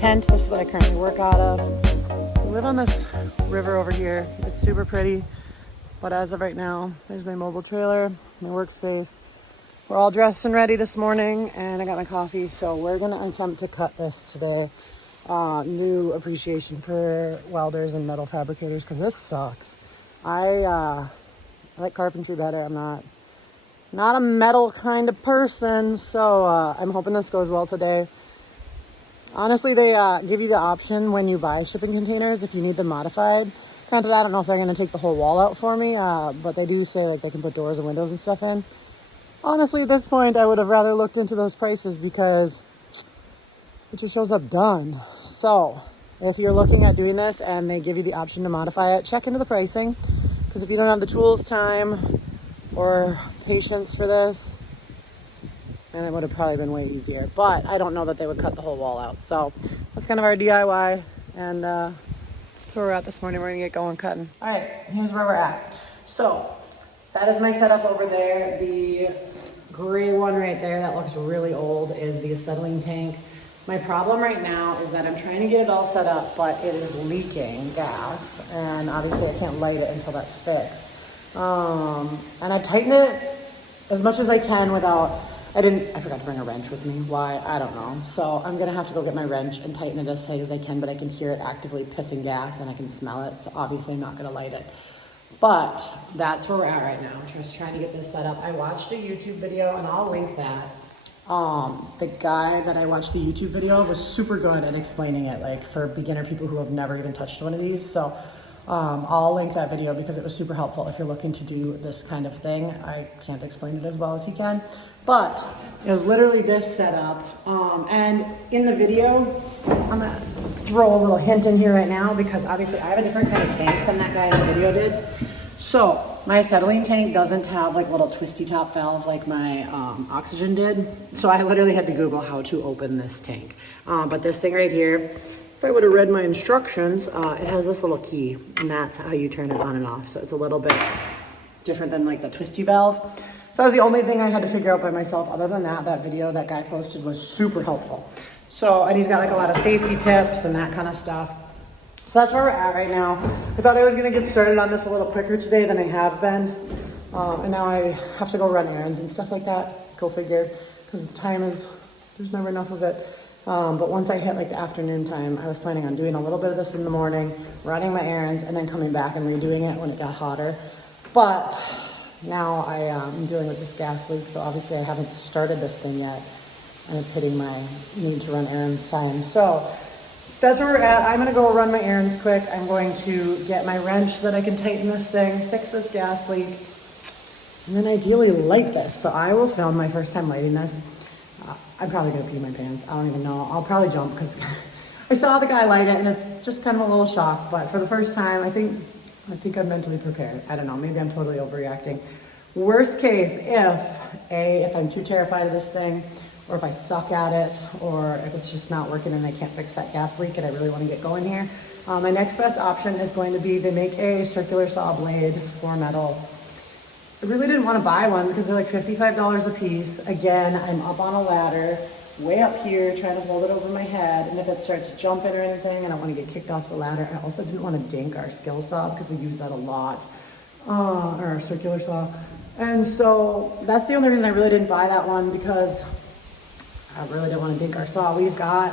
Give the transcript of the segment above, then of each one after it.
tent. This is what I currently work out of. We live on this river over here. It's super pretty, but as of right now, there's my mobile trailer, my workspace. We're all dressed and ready this morning, and I got my coffee, so we're gonna attempt to cut this today. New appreciation for welders and metal fabricators, because this sucks. I like carpentry better. I'm not a metal kind of person, so I'm hoping this goes well today. Honestly, they give you the option when you buy shipping containers if you need them modified. Granted, I don't know if they're going to take the whole wall out for me, but they do say like they can put doors and windows and stuff in. Honestly, at this point, I would have rather looked into those prices because it just shows up done. So if you're looking at doing this and they give you the option to modify it, check into the pricing, because if you don't have the tools, time, or patience for this, and it would have probably been way easier. But I don't know that they would cut the whole wall out. So that's kind of our DIY, and that's where we're at this morning. We're gonna get going cutting. All right, here's where we're at. So that is my setup over there. The gray one right there that looks really old is the acetylene tank. My problem right now is that I'm trying to get it all set up, but it is leaking gas, and obviously I can't light it until that's fixed. And I tighten it as much as I can without, I forgot to bring a wrench with me. Why? I don't know. So I'm gonna have to go get my wrench and tighten it as tight as I can, but I can hear it actively pissing gas and I can smell it. So obviously I'm not gonna light it. But that's where we're at right now. I'm just trying to get this set up. I watched a YouTube video, and I'll link that. The guy that I watched the YouTube video was super good at explaining it, like for beginner people who have never even touched one of these. So I'll link that video because it was super helpful if you're looking to do this kind of thing. I can't explain it as well as he can, but it was literally this setup. And in the video, I'm gonna throw a little hint in here right now, because obviously I have a different kind of tank than that guy in the video did. So my acetylene tank doesn't have like a little twisty top valve like my oxygen did. So I literally had to Google how to open this tank. But this thing right here, if I would have read my instructions, it has this little key, and that's how you turn it on and off. So it's a little bit different than like the twisty valve. So that was the only thing I had to figure out by myself. Other than that, that video that guy posted was super helpful. So, and he's got like a lot of safety tips and that kind of stuff. So that's where we're at right now. I thought I was gonna get started on this a little quicker today than I have been. And now I have to go run errands and stuff like that. Go figure, because there's never enough of it. But once I hit like the afternoon time, I was planning on doing a little bit of this in the morning, running my errands, and then coming back and redoing it when it got hotter. But now I am dealing with this gas leak, so obviously I haven't started this thing yet, and it's hitting my need to run errands time. So that's where we're at. I'm gonna go run my errands quick. I'm going to get my wrench so that I can tighten this thing, fix this gas leak, and then ideally light this. So I will film my first time lighting this. I'm probably gonna pee my pants. I don't even know. I'll probably jump because I saw the guy light it, and it's just kind of a little shock. But for the first time, I think I'm mentally prepared. I don't know. Maybe I'm totally overreacting. Worst case, if I'm too terrified of this thing, or if I suck at it, or if it's just not working and I can't fix that gas leak and I really want to get going here, my next best option is going to be, they make a circular saw blade for metal. I really didn't want to buy one because they're like $55 a piece. Again, I'm up on a ladder, way up here, trying to hold it over my head, and if it starts jumping or anything, I don't want to get kicked off the ladder. I also didn't want to dink our skill saw because we use that a lot, or our circular saw. And so that's the only reason I really didn't buy that one, because I really didn't want to dink our saw. We've got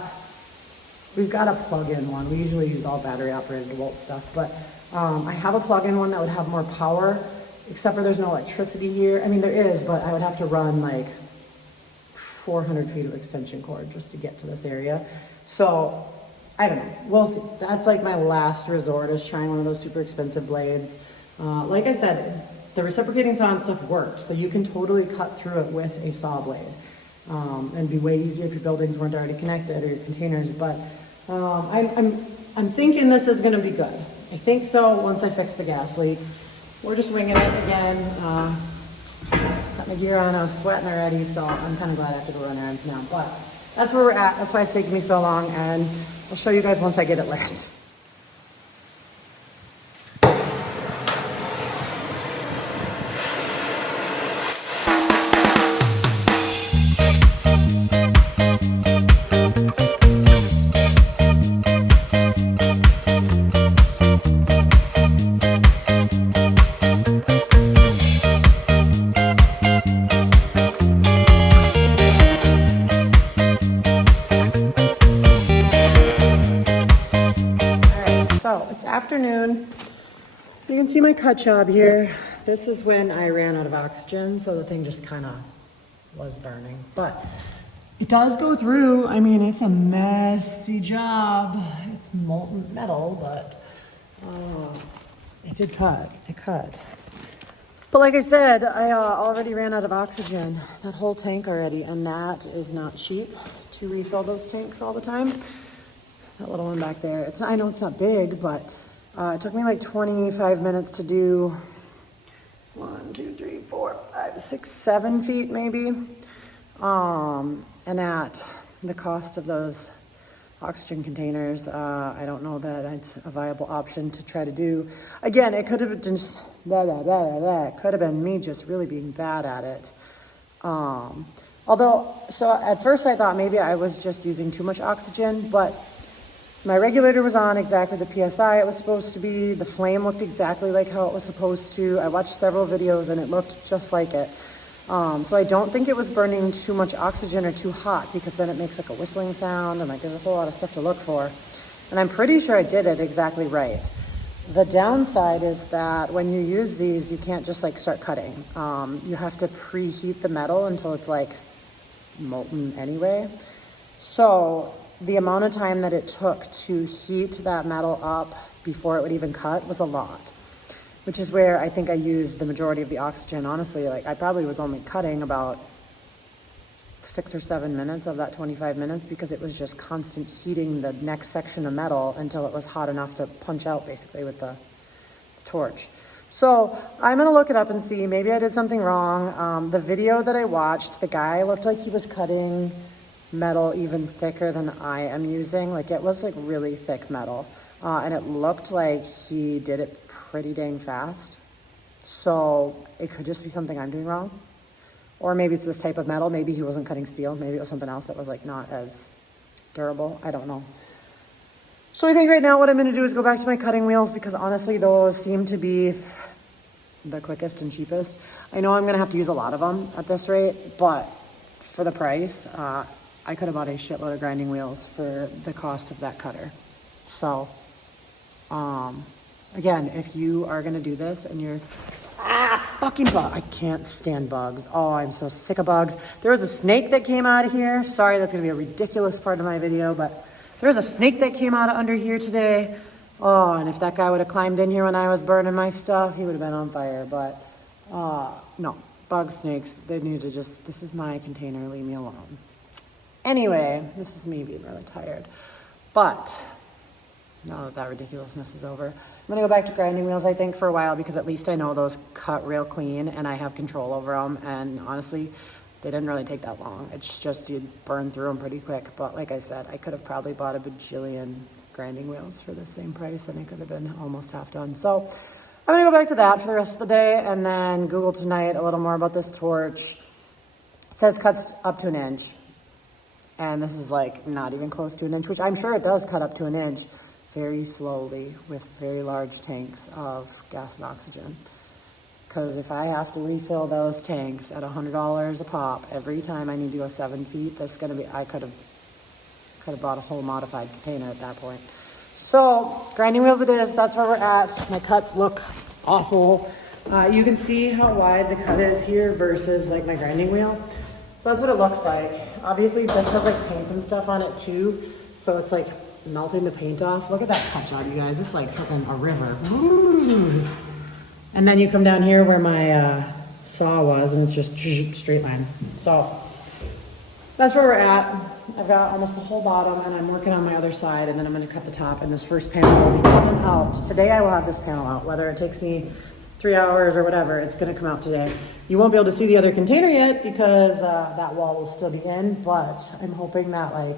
a plug-in one. We usually use all battery operated DeWalt stuff, but I have a plug-in one that would have more power, except for there's no electricity here. I mean, there is, but I would have to run like 400 feet of extension cord just to get to this area. So I don't know, we'll see. That's like my last resort, is trying one of those super expensive blades. Like I said, the reciprocating saw and stuff works, so you can totally cut through it with a saw blade. And be way easier if your buildings weren't already connected, or your containers. But I'm thinking this is gonna be good. I think so. Once I fix the gas leak, we're just winging it again. Got my gear on. I was sweating already, so I'm kind of glad I have to go run errands now. But that's where we're at. That's why it's taking me so long, and I'll show you guys once I get it lit. it's afternoon. You can see my cut job here. This is when I ran out of oxygen, so the thing just kind of was burning. But it does go through. I mean, it's a messy job. It's molten metal, but it did cut. It cut. But like I said, I already ran out of oxygen, that whole tank already, and that is not cheap to refill those tanks all the time. That little one back there, I know it's not big, but it took me like 25 minutes to do 1, 2, 3, 4, 5, 6, 7 feet maybe. And at the cost of those oxygen containers, I don't know that it's a viable option to try to do. Again, it could have been just it could have been me just really being bad at it. Although, so at first I thought maybe I was just using too much oxygen, but my regulator was on exactly the PSI it was supposed to be. The flame looked exactly like how it was supposed to. I watched several videos and it looked just like it. So I don't think it was burning too much oxygen or too hot, because then it makes like a whistling sound and like there's a whole lot of stuff to look for. And I'm pretty sure I did it exactly right. The downside is that when you use these, you can't just like start cutting. You have to preheat the metal until it's like molten anyway. So the amount of time that it took to heat that metal up before it would even cut was a lot, which is where I think I used the majority of the oxygen. Honestly, like I probably was only cutting about 6 or 7 minutes of that 25 minutes, because it was just constant heating the next section of metal until it was hot enough to punch out basically with the torch. So I'm gonna look it up and see, maybe I did something wrong. The video that I watched, the guy looked like he was cutting metal even thicker than I am using. Like it was like really thick metal. And it looked like he did it pretty dang fast. So it could just be something I'm doing wrong. Or maybe it's this type of metal. Maybe he wasn't cutting steel. Maybe it was something else that was like not as durable. I don't know. So I think right now what I'm gonna do is go back to my cutting wheels, because honestly those seem to be the quickest and cheapest. I know I'm gonna have to use a lot of them at this rate, but for the price, I could have bought a shitload of grinding wheels for the cost of that cutter. So, again, if you are gonna do this and you're, fucking bug, I can't stand bugs. Oh, I'm so sick of bugs. There was a snake that came out of here. Sorry, that's gonna be a ridiculous part of my video, but there was a snake that came out of under here today. Oh, and if that guy would have climbed in here when I was burning my stuff, he would have been on fire. But no, bugs, snakes, they need to just, this is my container, leave me alone. Anyway, this is me being really tired. But now that that ridiculousness is over, I'm gonna go back to grinding wheels, I think, for a while, because at least I know those cut real clean and I have control over them. And honestly, they didn't really take that long. It's just you burn through them pretty quick. But like I said, I could have probably bought a bajillion grinding wheels for the same price and it could have been almost half done. So I'm gonna go back to that for the rest of the day and then Google tonight a little more about this torch. It says cuts up to 1 inch. And this is like not even close to 1 inch, which I'm sure it does cut up to 1 inch very slowly with very large tanks of gas and oxygen. Because if I have to refill those tanks at $100 a pop every time I need to go 7 feet, that's gonna be, I could have bought a whole modified container at that point. So grinding wheels it is, that's where we're at. My cuts look awful. You can see how wide the cut is here versus like my grinding wheel. So that's what it looks like. Obviously this has like paint and stuff on it too. So it's like melting the paint off. Look at that cut job, you guys. It's like freaking a river. Ooh. And then you come down here where my saw was and it's just straight line. So that's where we're at. I've got almost the whole bottom and I'm working on my other side and then I'm gonna cut the top and this first panel will be coming out. Today I will have this panel out, whether it takes me 3 hours or whatever, it's gonna come out today. You won't be able to see the other container yet because that wall will still be in, but I'm hoping that like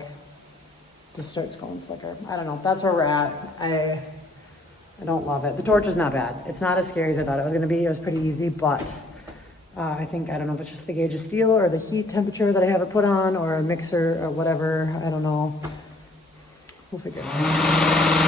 this starts going slicker. I don't know, that's where we're at. I don't love it. The torch is not bad. It's not as scary as I thought it was gonna be. It was pretty easy, but I think, I don't know if it's just the gauge of steel or the heat temperature that I have it put on or a mixer or whatever, I don't know. We'll figure it out.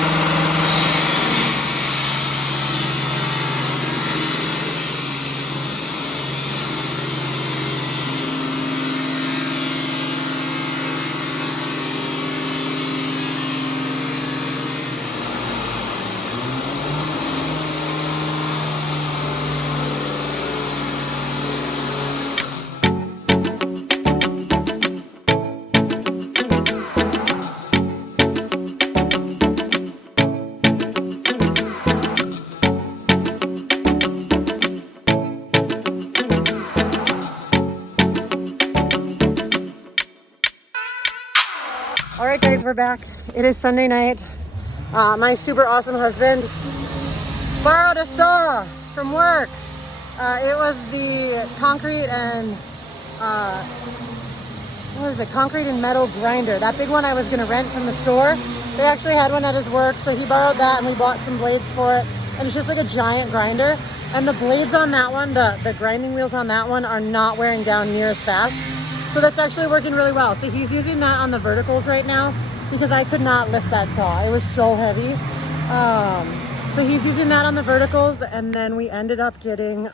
guys, we're back. It is Sunday night. My super awesome husband borrowed a saw from work. It was the concrete and what was it? Concrete and metal grinder. That big one I was gonna rent from the store. They actually had one at his work, so he borrowed that and we bought some blades for it. And it's just like a giant grinder. And the blades on that one, the grinding wheels on that one are not wearing down near as fast. So that's actually working really well. So he's using that on the verticals right now because I could not lift that saw. It was so heavy. So he's using that on the verticals, and then we ended up getting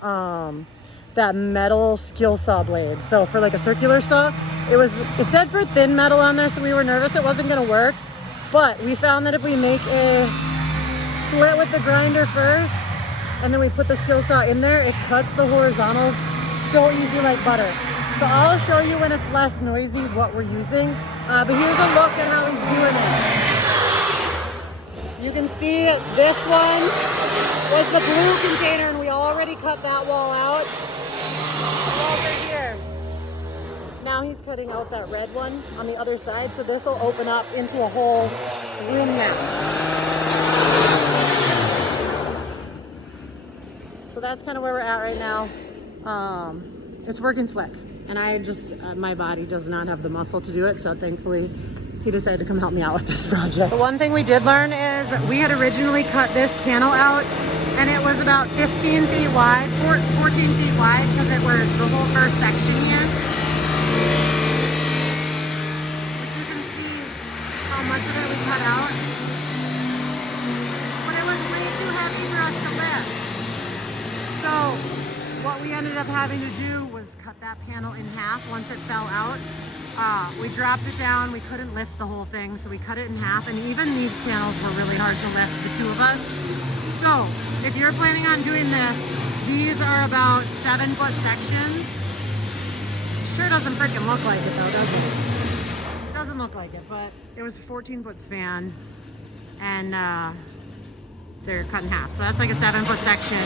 that metal skill saw blade. So for like a circular saw, it said for thin metal on there, so we were nervous it wasn't gonna work. But we found that if we make a slit with the grinder first, and then we put the skill saw in there, it cuts the horizontals so easy like butter. So I'll show you when it's less noisy what we're using. But here's a look at how he's doing it. You can see this one was the blue container, and we already cut that wall out. Over here. Now he's cutting out that red one on the other side, so this will open up into a whole room now. So that's kind of where we're at right now. It's working slick. And I just, my body does not have the muscle to do it, so thankfully he decided to come help me out with this project. The one thing we did learn is we had originally cut this panel out, and it was about 15 feet wide, 14 feet wide, because it was the whole first section here. Which you can see how much of it we cut out. But it was way too heavy for us to lift. So what we ended up having to do was cut that panel in half once it fell out. We dropped it down, we couldn't lift the whole thing, so we cut it in half, and even these panels were really hard to lift, the two of us. So if you're planning on doing this, these are about 7-foot sections. Sure doesn't freaking look like it though, does it? It doesn't look like it, but it was a 14-foot span, and they're cut in half. So that's like a 7-foot section.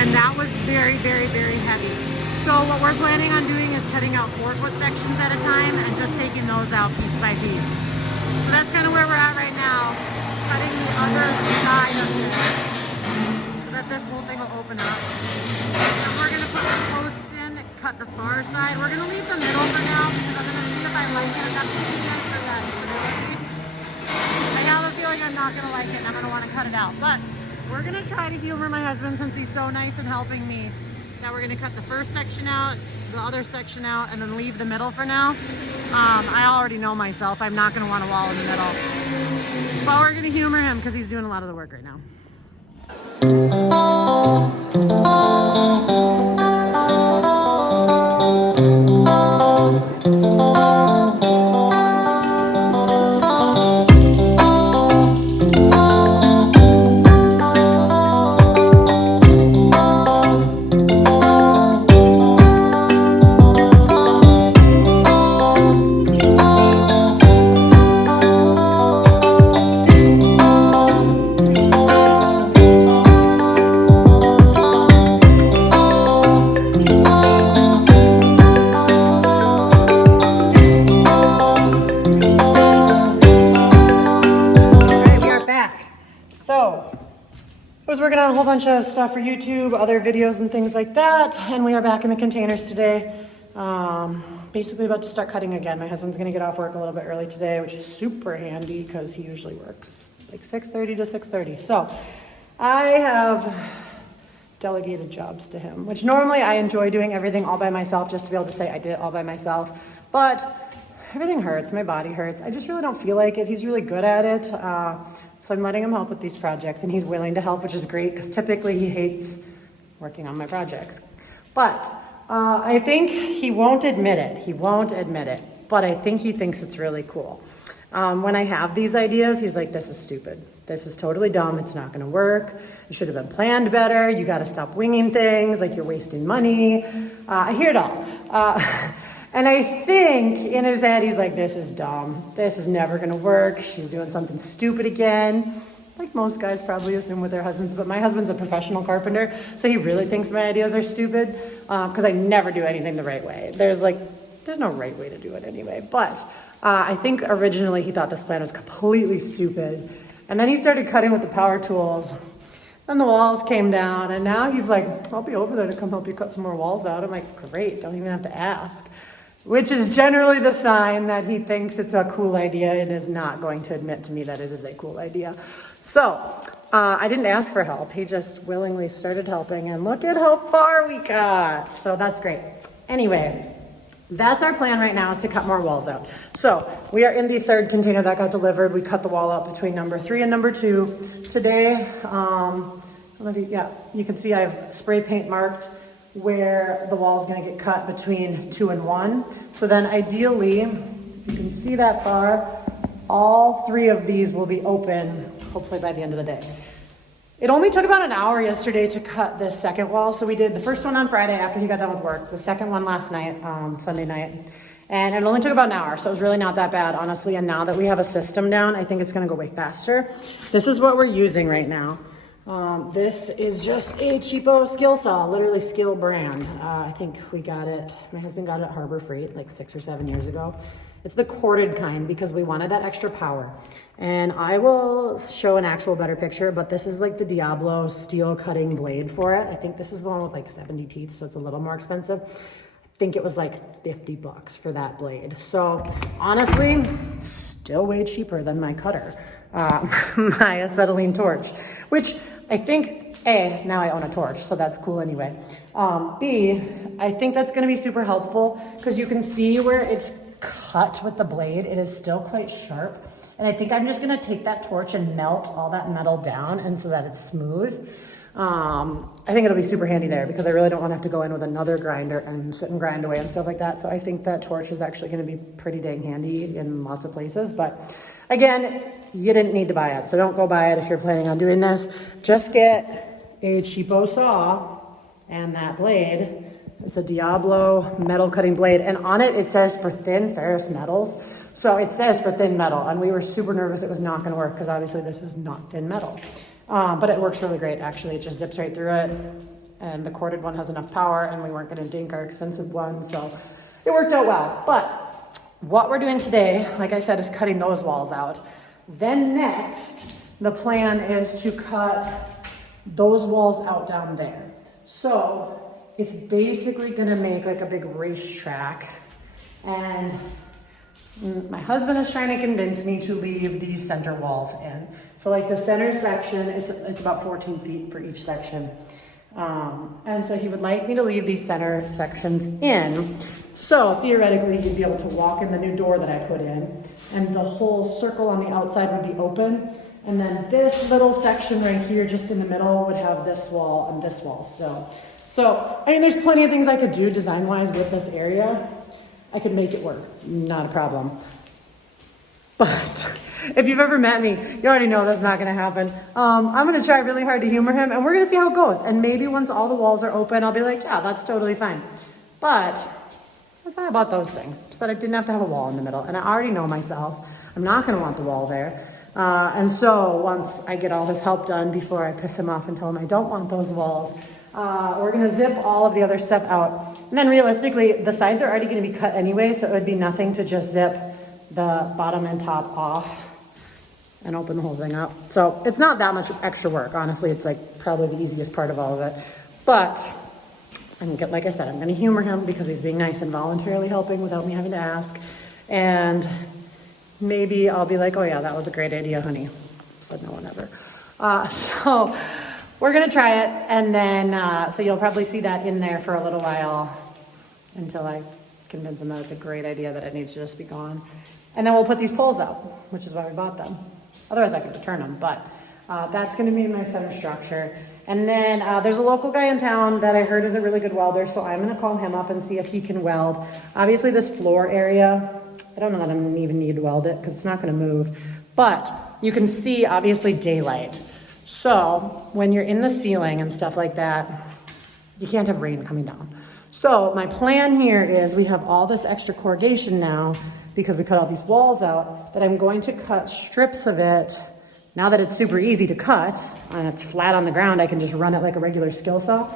And that was very, very, very heavy. So what we're planning on doing is cutting out 4-foot sections at a time and just taking those out piece by piece. So that's kind of where we're at right now. Cutting the other side of this so that this whole thing will open up. And we're gonna put the posts in, cut the far side. We're gonna leave the middle for now because I'm gonna see if I like it enough to use it for that stability. I have a feeling I'm not gonna like it and I'm gonna wanna cut it out. But we're gonna try to humor my husband since he's so nice and helping me. Now we're gonna cut the first section out, the other section out, and then leave the middle for now. I already know myself, I'm not gonna want a wall in the middle. But we're gonna humor him because he's doing a lot of the work right now. Working on a whole bunch of stuff for YouTube, other videos and things like that, and we are back in the containers today. Basically about to start cutting again. My husband's gonna get off work a little bit early today, which is super handy because he usually works like 6:30 to 6:30. So I have delegated jobs to him, which normally I enjoy doing everything all by myself just to be able to say I did it all by myself, but everything hurts, my body hurts. I just really don't feel like it. He's really good at it. So I'm letting him help with these projects, and he's willing to help, which is great because typically he hates working on my projects. But I think he won't admit it. He won't admit it, but I think he thinks it's really cool. When I have these ideas, he's like, this is stupid. This is totally dumb. It's not gonna work. It should have been planned better. You gotta stop winging things, like you're wasting money. I hear it all. And I think in his head, he's like, this is dumb. This is never gonna work. She's doing something stupid again. Like most guys probably assume with their husbands, but my husband's a professional carpenter, so he really thinks my ideas are stupid because I never do anything the right way. There's no right way to do it anyway. But I think originally he thought this plan was completely stupid. And then he started cutting with the power tools. Then the walls came down, and now he's like, I'll be over there to come help you cut some more walls out. I'm like, great, don't even have to ask. Which is generally the sign that he thinks it's a cool idea and is not going to admit to me that it is a cool idea. So I didn't ask for help. He just willingly started helping, and look at how far we got. So that's great. Anyway, that's our plan right now, is to cut more walls out. So we are in the third container that got delivered. We cut the wall out between number 3 and number 2. Today, you can see I've spray paint marked where the wall is going to get cut between 2 and 1. So then ideally, you can see that far, all 3 of these will be open, hopefully by the end of the day. It only took about an hour yesterday to cut this second wall. So we did the first one on Friday after he got done with work, the second one last night, Sunday night. And it only took about an hour, so it was really not that bad, honestly. And now that we have a system down, I think it's gonna go way faster. This is what we're using right now. This is just a cheapo skill saw, literally Skill brand. I think we got it, my husband got it at Harbor Freight like 6 or 7 years ago. It's the corded kind because we wanted that extra power. And I will show an actual better picture, but this is like the Diablo steel cutting blade for it. I think this is the one with like 70 teeth, so it's a little more expensive. I think it was like $50 for that blade. So honestly, still way cheaper than my cutter, my acetylene torch, which I think, A, now I own a torch, so that's cool anyway. B, I think that's gonna be super helpful because you can see where it's cut with the blade. It is still quite sharp. And I think I'm just gonna take that torch and melt all that metal down and so that it's smooth. I think it'll be super handy there because I really don't wanna have to go in with another grinder and sit and grind away and stuff like that. So I think that torch is actually gonna be pretty dang handy in lots of places. But again, you didn't need to buy it. So don't go buy it if you're planning on doing this. Just get a cheapo saw and that blade. It's a Diablo metal cutting blade, and on it, it says for thin ferrous metals. So it says for thin metal, and we were super nervous it was not gonna work because obviously this is not thin metal. But it works really great, actually. It just zips right through it, and the corded one has enough power, and we weren't gonna dink our expensive one, so it worked out well. But what we're doing today, like I said, is cutting those walls out. Then next, the plan is to cut those walls out down there. So it's basically gonna make like a big racetrack. And my husband is trying to convince me to leave these center walls in. So like the center section, it's about 14 feet for each section. And so he would like me to leave these center sections in. So theoretically, you'd be able to walk in the new door that I put in, and the whole circle on the outside would be open. And then this little section right here, just in the middle, would have this wall and this wall still. So, I mean, there's plenty of things I could do design-wise with this area. I could make it work, not a problem. But if you've ever met me, you already know that's not gonna happen. I'm gonna try really hard to humor him, and we're gonna see how it goes. And maybe once all the walls are open, I'll be like, yeah, that's totally fine. But that's why I bought those things, so that I didn't have to have a wall in the middle. And I already know myself, I'm not gonna want the wall there. And so once I get all his help done before I piss him off and tell him I don't want those walls, we're gonna zip all of the other stuff out. And then realistically, the sides are already gonna be cut anyway, so it would be nothing to just zip the bottom and top off and open the whole thing up. So it's not that much extra work. Honestly, it's like probably the easiest part of all of it. But like I said, I'm gonna humor him because he's being nice and voluntarily helping without me having to ask. And maybe I'll be like, oh yeah, that was a great idea, honey. Said no one ever. So we're gonna try it, and then, so you'll probably see that in there for a little while until I convince him that it's a great idea, that it needs to just be gone. And then we'll put these poles out, which is why we bought them. Otherwise I could return them, but that's gonna be my center structure. And then there's a local guy in town that I heard is a really good welder, so I'm gonna call him up and see if he can weld. Obviously this floor area, I don't know that I'm gonna even need to weld it because it's not gonna move, but you can see obviously daylight. So when you're in the ceiling and stuff like that, you can't have rain coming down. So my plan here is we have all this extra corrugation now because we cut all these walls out, that I'm going to cut strips of it. Now that it's super easy to cut and it's flat on the ground, I can just run it like a regular skill saw.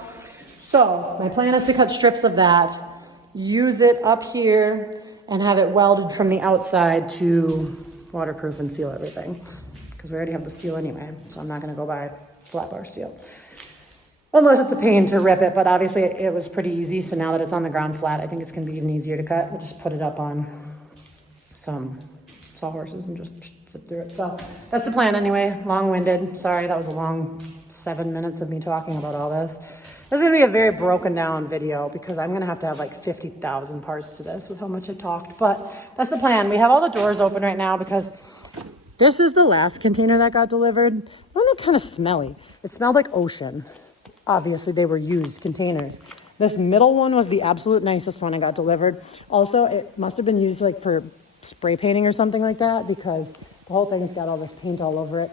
So my plan is to cut strips of that, use it up here, and have it welded from the outside to waterproof and seal everything. Because we already have the steel anyway, so I'm not gonna go buy flat bar steel. Unless it's a pain to rip it, but obviously it was pretty easy. So now that it's on the ground flat, I think it's gonna be even easier to cut. We'll just put it up on some sawhorses and just sit through it. So that's the plan anyway, long-winded. Sorry, that was a long 7 minutes of me talking about all this. This is gonna be a very broken down video because I'm gonna have to have like 50,000 parts to this with how much I talked, but that's the plan. We have all the doors open right now because this is the last container that got delivered. It kind of smelly. It smelled like ocean. Obviously they were used containers. This middle one was the absolute nicest one I got delivered. Also, it must have been used like for spray painting or something like that because the whole thing's got all this paint all over it,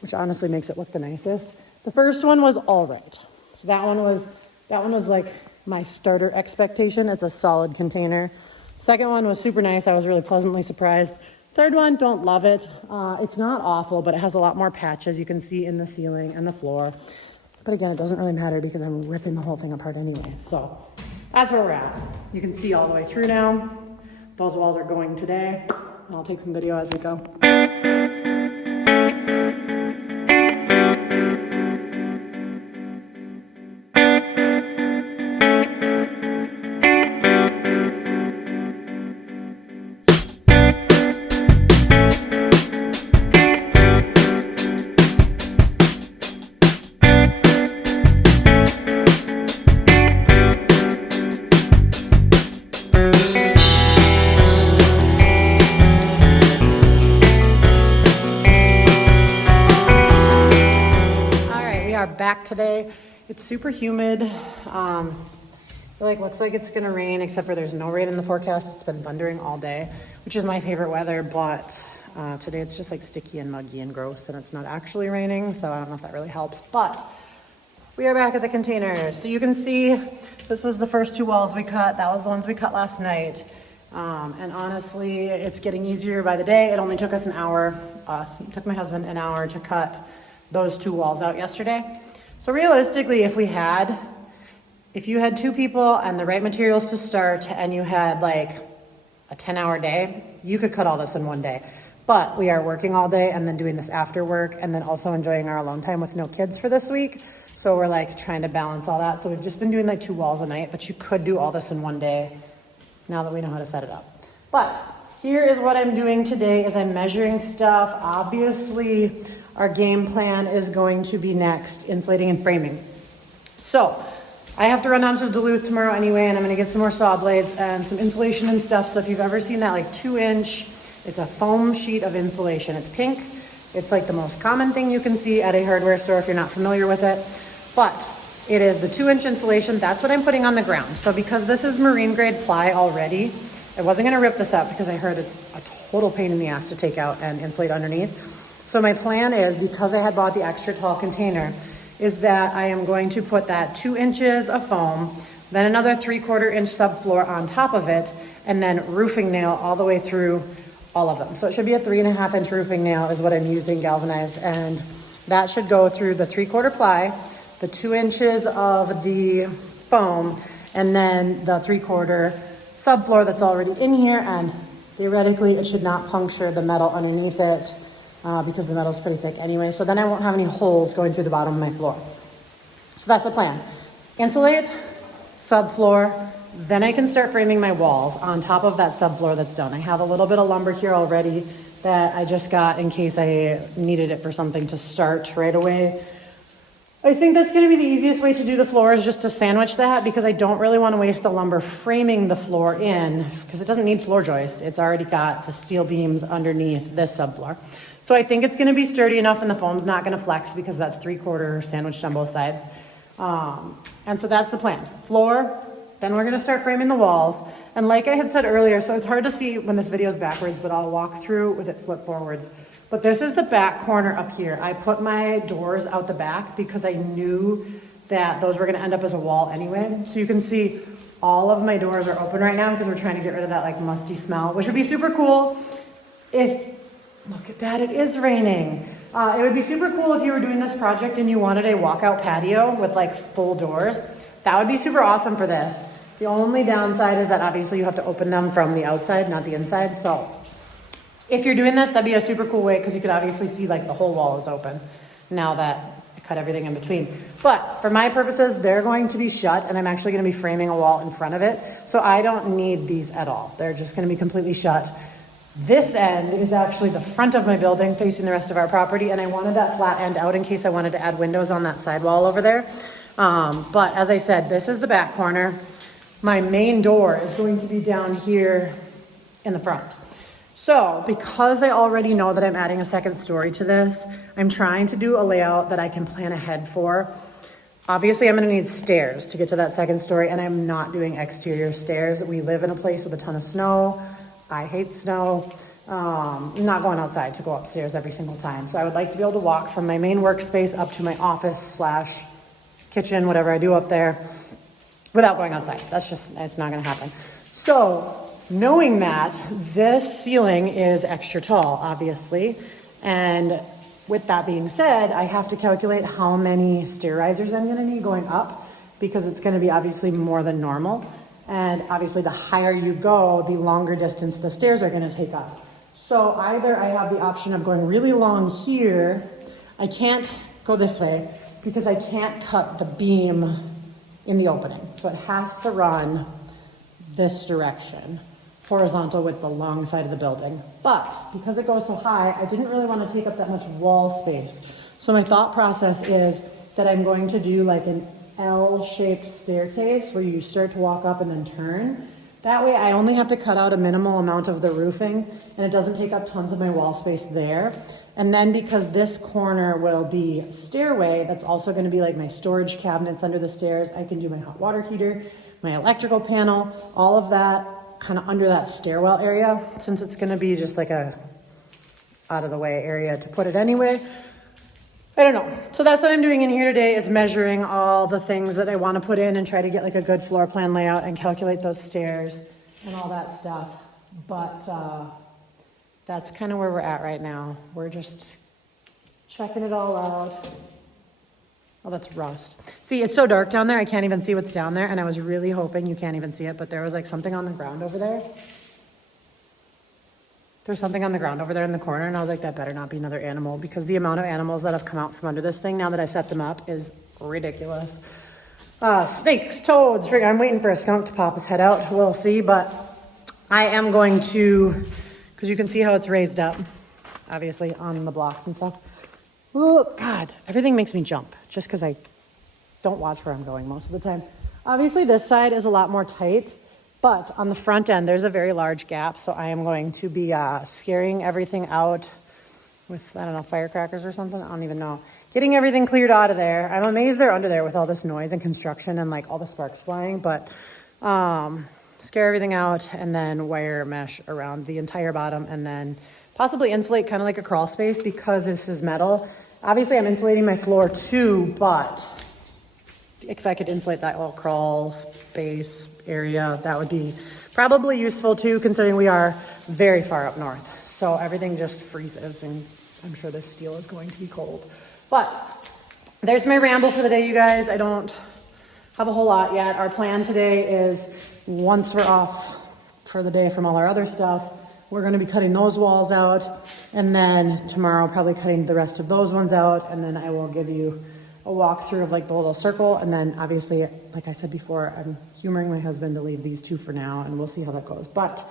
which honestly makes it look the nicest. The first one was all right. So that one was like my starter expectation. It's a solid container. Second one was super nice. I was really pleasantly surprised. Third one, don't love it. It's not awful, but it has a lot more patches you can see in the ceiling and the floor. But again, it doesn't really matter because I'm ripping the whole thing apart anyway. So that's where we're at. You can see all the way through now. Those walls are going today. And I'll take some video as we go. Back today. It's super humid. Looks like it's gonna rain, except for there's no rain in the forecast. It's been thundering all day, which is my favorite weather, but today it's just like sticky and muggy and gross, and it's not actually raining, so I don't know if that really helps. But we are back at the containers. So you can see this was the first two walls we cut. That was the ones we cut last night. And honestly, it's getting easier by the day. It only took us an hour. It took my husband an hour to cut those two walls out yesterday. So realistically, if you had two people and the right materials to start and you had like a 10-hour day, you could cut all this in one day. But we are working all day and then doing this after work and then also enjoying our alone time with no kids for this week. So we're like trying to balance all that. So we've just been doing like 2 walls a night, but you could do all this in one day now that we know how to set it up. But here is what I'm doing today is I'm measuring stuff. Obviously, our game plan is going to be next, insulating and framing. So I have to run down to Duluth tomorrow anyway, and I'm gonna get some more saw blades and some insulation and stuff. So if you've ever seen that like 2-inch, it's a foam sheet of insulation. It's pink. It's like the most common thing you can see at a hardware store if you're not familiar with it. But it is the 2-inch insulation. That's what I'm putting on the ground. So because this is marine grade ply already, I wasn't gonna rip this up because I heard it's a total pain in the ass to take out and insulate underneath. So my plan is, because I had bought the extra tall container, is that I am going to put that 2 inches of foam, then another 3/4 inch subfloor on top of it, and then roofing nail all the way through all of them. So it should be a 3.5 inch roofing nail is what I'm using, galvanized, and that should go through the 3/4 ply, the 2 inches of the foam, and then the 3/4 subfloor that's already in here, and theoretically it should not puncture the metal underneath it. Because the metal's pretty thick anyway. So then I won't have any holes going through the bottom of my floor. So that's the plan. Insulate, subfloor, then I can start framing my walls on top of that subfloor that's done. I have a little bit of lumber here already that I just got in case I needed it for something to start right away. I think that's gonna be the easiest way to do the floor is just to sandwich that because I don't really wanna waste the lumber framing the floor in because it doesn't need floor joists. It's already got the steel beams underneath this subfloor. So I think it's gonna be sturdy enough and the foam's not gonna flex because that's 3/4 sandwiched on both sides. And so that's the plan. Floor, then we're gonna start framing the walls. And like I had said earlier, so it's hard to see when this video is backwards, but I'll walk through with it flip forwards. But this is the back corner up here. I put my doors out the back because I knew that those were gonna end up as a wall anyway. So you can see all of my doors are open right now because we're trying to get rid of that like musty smell, which would be super cool if, look at that, it is raining. It would be super cool if you were doing this project and you wanted a walkout patio with like full doors. That would be super awesome for this. The only downside is that obviously you have to open them from the outside, not the inside. So if you're doing this, that'd be a super cool way because you could obviously see like the whole wall is open now that I cut everything in between. But for my purposes, they're going to be shut and I'm actually going to be framing a wall in front of it. So I don't need these at all. They're just going to be completely shut. This end is actually the front of my building facing the rest of our property. And I wanted that flat end out in case I wanted to add windows on that side wall over there. But as I said, this is the back corner. My main door is going to be down here in the front. So because I already know that I'm adding a second story to this, I'm trying to do a layout that I can plan ahead for. Obviously, I'm gonna need stairs to get to that second story, and I'm not doing exterior stairs. We live in a place with a ton of snow. I hate snow. I'm not going outside to go upstairs every single time. So I would like to be able to walk from my main workspace up to my office / kitchen, whatever I do up there, without going outside. It's not gonna happen. So knowing that, this ceiling is extra tall, obviously. And with that being said, I have to calculate how many stair risers I'm gonna need going up because it's gonna be obviously more than normal. And obviously the higher you go, the longer distance the stairs are gonna take up. So either I have the option of going really long here. I can't go this way because I can't cut the beam in the opening. So it has to run this direction, horizontal with the long side of the building. But because it goes so high, I didn't really want to take up that much wall space. So my thought process is that I'm going to do like an L-shaped staircase where you start to walk up and then turn. That way I only have to cut out a minimal amount of the roofing and it doesn't take up tons of my wall space there. And then because this corner will be stairway, that's also going to be like my storage cabinets under the stairs. I can do my hot water heater, my electrical panel, all of that kind of under that stairwell area, since it's going to be just like a out of the way area to put it anyway. I don't know. So that's what I'm doing in here today, is measuring all the things that I want to put in and try to get like a good floor plan layout and calculate those stairs and all that stuff. But that's kind of where we're at right now. We're just checking it all out. Oh, that's rust. See, it's so dark down there, I can't even see what's down there. And I was really hoping you can't even see it, but there was like something on the ground over there. There's something on the ground over there in the corner, and I was like, that better not be another animal, because the amount of animals that have come out from under this thing now that I set them up is ridiculous. Snakes, toads, I'm waiting for a skunk to pop his head out. We'll see, but I am going to, because you can see how it's raised up, obviously, on the blocks and stuff. Oh, God, everything makes me jump just because I don't watch where I'm going most of the time. Obviously, this side is a lot more tight, but on the front end, there's a very large gap. So I am going to be scaring everything out with, I don't know, firecrackers or something. I don't even know. Getting everything cleared out of there. I'm amazed they're under there with all this noise and construction and like all the sparks flying, but scare everything out and then wire mesh around the entire bottom and then possibly insulate kind of like a crawl space because this is metal. Obviously, I'm insulating my floor too, but if I could insulate that little crawl space area, that would be probably useful too, considering we are very far up north. So everything just freezes, and I'm sure this steel is going to be cold. But there's my ramble for the day, you guys. I don't have a whole lot yet. Our plan today is once we're off for the day from all our other stuff, we're going to be cutting those walls out, and then tomorrow probably cutting the rest of those ones out, and then I will give you a walkthrough of like the little circle, and then obviously, like I said before, I'm humoring my husband to leave these two for now, and we'll see how that goes. But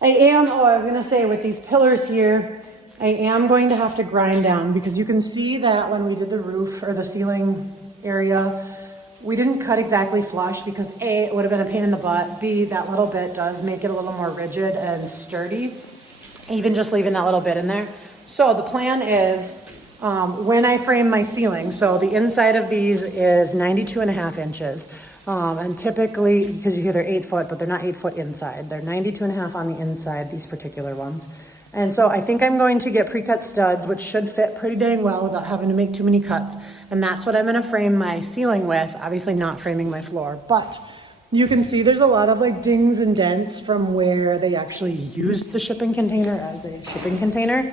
I was gonna say with these pillars here, I am going to have to grind down, because you can see that when we did the roof or the ceiling area, we didn't cut exactly flush because A, it would have been a pain in the butt. B, that little bit does make it a little more rigid and sturdy, even just leaving that little bit in there. So the plan is, when I frame my ceiling, so the inside of these is 92.5 inches. And typically, because you hear they're 8 foot, but they're not 8 foot inside. They're 92.5 on the inside, these particular ones. And so I think I'm going to get pre-cut studs, which should fit pretty dang well without having to make too many cuts. And that's what I'm gonna frame my ceiling with, obviously not framing my floor. But you can see there's a lot of like dings and dents from where they actually used the shipping container as a shipping container.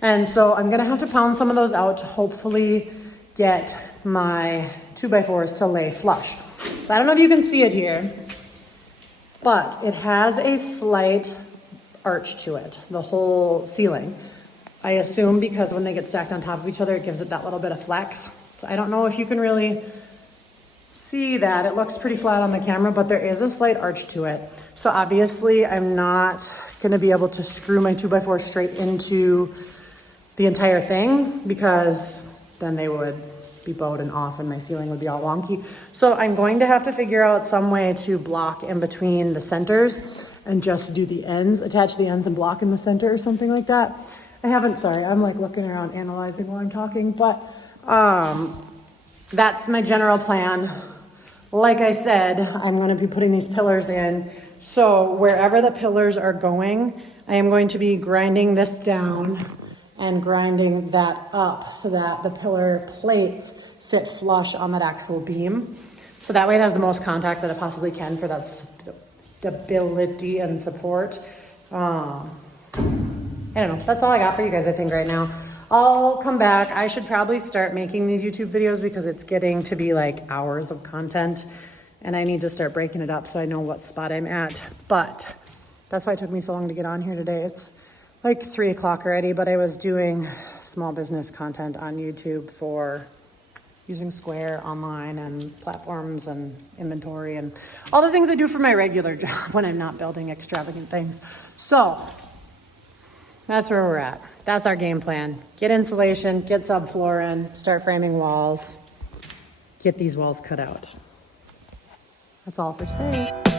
And so I'm gonna have to pound some of those out to hopefully get my 2x4s to lay flush. So I don't know if you can see it here, but it has a slight arch to it, the whole ceiling. I assume because when they get stacked on top of each other, it gives it that little bit of flex. So I don't know if you can really see that. It looks pretty flat on the camera, but there is a slight arch to it. So obviously I'm not gonna be able to screw my 2x4 straight into the entire thing because then they would be bowed and off and my ceiling would be all wonky. So I'm going to have to figure out some way to block in between the centers and just do the ends, attach the ends and block in the center or something like that. Sorry, I'm like looking around analyzing while I'm talking, but that's my general plan. Like I said, I'm gonna be putting these pillars in. So wherever the pillars are going, I am going to be grinding this down and grinding that up so that the pillar plates sit flush on that actual beam. So that way it has the most contact that it possibly can for that stability and support. I don't know, that's all I got for you guys, I think, right now. I'll come back. I should probably start making these YouTube videos because it's getting to be like hours of content and I need to start breaking it up so I know what spot I'm at. But that's why it took me so long to get on here today. It's like 3 o'clock already, but I was doing small business content on YouTube for using Square online and platforms and inventory and all the things I do for my regular job when I'm not building extravagant things. So that's where we're at. That's our game plan. Get insulation, get subfloor in, start framing walls, get these walls cut out. That's all for today.